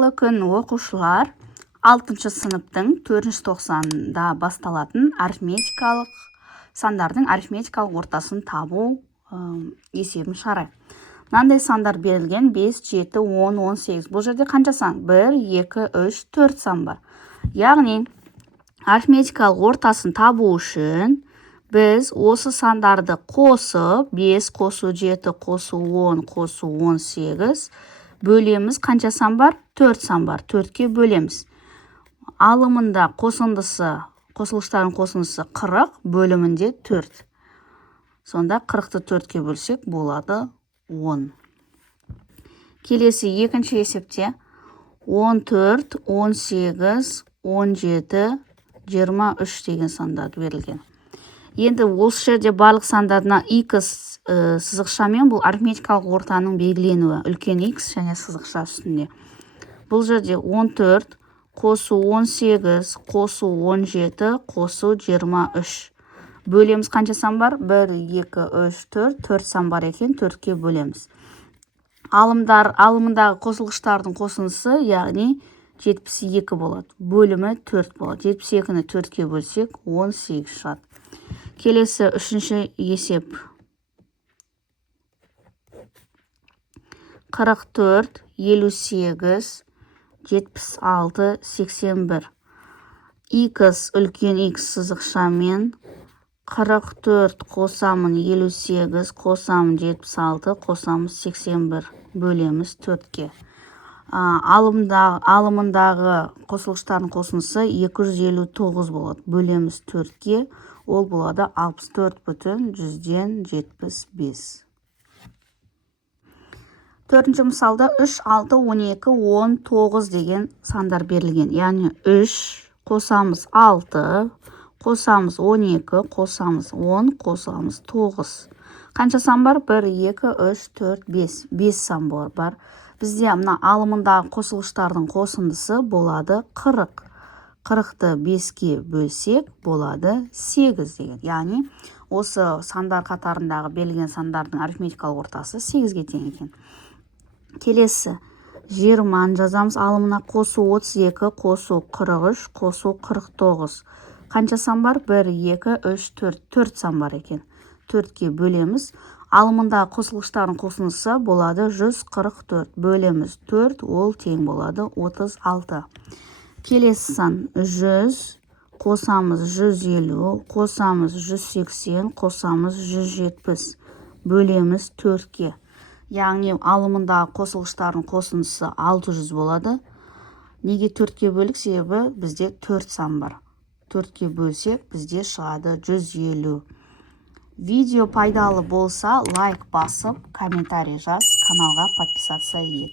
Қайырлы күн оқушылар. 6 сыныптың 4 тоқсанда басталатын арифметикалық сандардың арифметикалық ортасын табу есебін шығарайық. Мынандай сандар берілген: 5, 7, 10, 18. Бұл жерде қанша сан? 1, 2, 3, 4 сан бар. Яғни арифметикалық ортасын табу үшін біз осы сандарды қосып, 5 қосу 7 қосу 10 қосу 18 бөлеміз. Қанша сан бар? 4 сан бар. 4-ке бөлеміз. Алымында қосылғыштардың қосындысы 40, бөлімінде 4. Сонда 40-ты 4-ке бөлсек болады 10. Келесі екінші есепте 14, 18, 17, 23 деген сандар берілген. Енді осы жерде барлық сандарына x сызықшамен бұл арифметикалық ортаның белгіленуі. Үлкен x және сызықша үстінде. Бұл жерде 14 қосу 18 қосу 17 қосу 23. Бөлеміз. Қанша сан бар? 1, 2, 3, 4. 4 сан бар екен. 4-ке бөлеміз. Алымындағы қосылғыштардың қосындысы, яғни 72 болады. Бөлімі 4 болады. 72-ні 4-ке бөлсек 18 шығады. Келесі үшінші есеп. 44, 58, 76, 81. X үлкен x сызықшамен 44 қосамын 58 қосамын 76 қосамыз 81 бөлеміз 4-ке. Алымындағы қосылғыштардың қосындысы 259 болады. Бөлеміз 4-ке. Ол болады 64,75. Төртінші мысалда 3, 6, 12, 10, 9 деген сандар берілген. Яғни 3 қосамыз 6, қосамыз 12, қосамыз 10, қосамыз 9. Қанша сан бар? 1, 2, 3, 4, 5. 5 сан бар. Бізде мына алымындағы қосылғыштардың қосындысы болады 40. 40-ты 5-ке бөлсек болады 8 деген. Яғни осы сандар қатарындағы берілген сандардың арифметикалық ортасы 8-ге тең екен. Келесі 20 жазамыз. Алымына қосу 32, қосу 43, қосу 49. Қанша сан бар? 1, 2, 3, 4. 4 сан бар екен. 4-ке бөлеміз. Алымындағы қосылғыштардың қосындысы болады 144. Бөлеміз 4, ол тең болады 36. Келесі сан 100, қосамыз 150, қосамыз 180, қосамыз 170. Бөлеміз 4-ке. Яғни алымындағы қосылғыштардың қосындысы 600 болады. Неге 4-ке бөлік? Себебі бізде 4 сан бар. 4-ке бөлсек бізде шығады 150. Видео пайдалы болса, лайк басып, комментарий жаз, каналға подписаться ет.